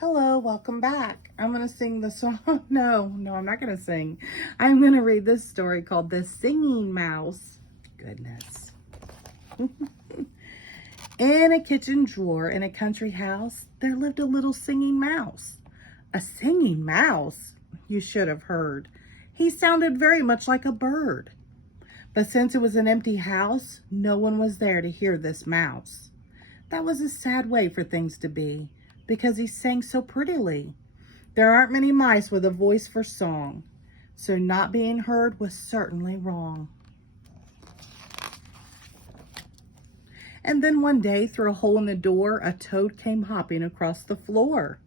Hello, welcome back. I'm going to sing the song. No, I'm not going to sing. I'm going to read this story called The Singing Mouse. Goodness. In a kitchen drawer in a country house, there lived a little singing mouse. A singing mouse? You should have heard. He sounded very much like a bird. But since it was an empty house, no one was there to hear this mouse. That was a sad way for things to be, because he sang so prettily. There aren't many mice with a voice for song, so not being heard was certainly wrong. And then one day, through a hole in the door, a toad came hopping across the floor.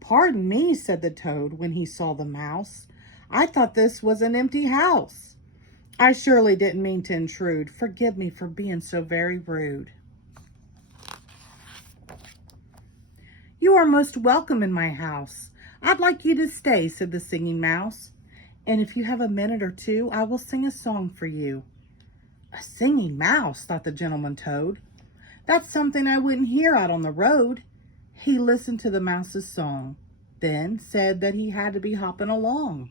"Pardon me," said the toad when he saw the mouse. "I thought this was an empty house. I surely didn't mean to intrude. Forgive me for being so very rude." "You are most welcome in my house. I'd like you to stay," said the singing mouse. "And if you have a minute or two, I will sing a song for you." "A singing mouse," thought the gentleman toad. "That's something I wouldn't hear out on the road." He listened to the mouse's song, then said that he had to be hopping along.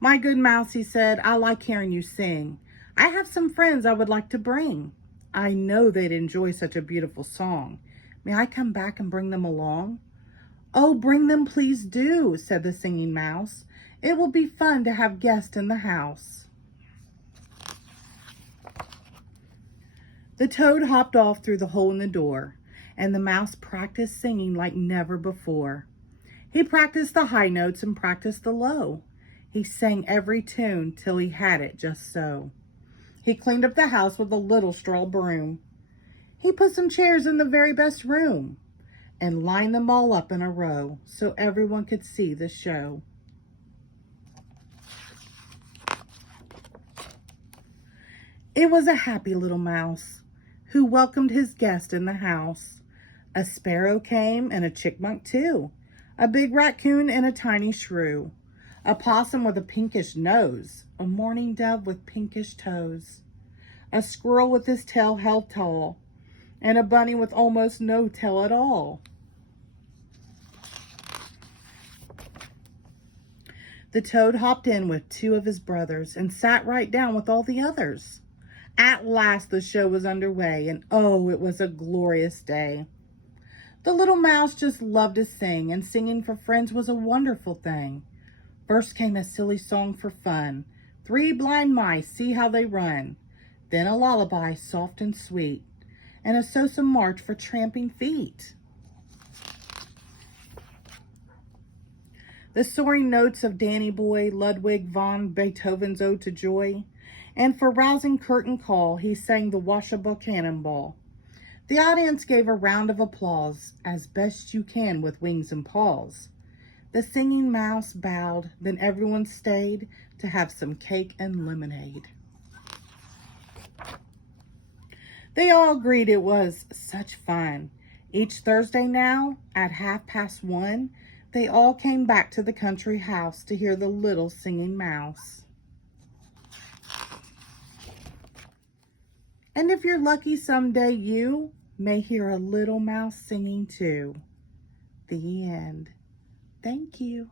"My good mouse," he said, "I like hearing you sing. I have some friends I would like to bring. I know they'd enjoy such a beautiful song. May I come back and bring them along?" "Oh, bring them, please do," said the singing mouse. "It will be fun to have guests in the house." The toad hopped off through the hole in the door, and the mouse practiced singing like never before. He practiced the high notes and practiced the low. He sang every tune till he had it just so. He cleaned up the house with a little straw broom. He put some chairs in the very best room and lined them all up in a row so everyone could see the show. It was a happy little mouse who welcomed his guest in the house. A sparrow came and a chipmunk too, a big raccoon and a tiny shrew, a possum with a pinkish nose, a mourning dove with pinkish toes, a squirrel with his tail held tall, and a bunny with almost no tail at all. The toad hopped in with two of his brothers and sat right down with all the others. At last the show was underway, and oh, it was a glorious day. The little mouse just loved to sing, and singing for friends was a wonderful thing. First came a silly song for fun. Three blind mice, see how they run. Then a lullaby, soft and sweet, and a so-some march for tramping feet. The soaring notes of Danny Boy, Ludwig von Beethoven's Ode to Joy, and for rousing curtain call, he sang the Washable Cannonball. The audience gave a round of applause, as best you can with wings and paws. The singing mouse bowed, then everyone stayed to have some cake and lemonade. They all agreed it was such fun. Each Thursday now, at 1:30, they all came back to the country house to hear the little singing mouse. And if you're lucky someday, you may hear a little mouse singing too. The end. Thank you.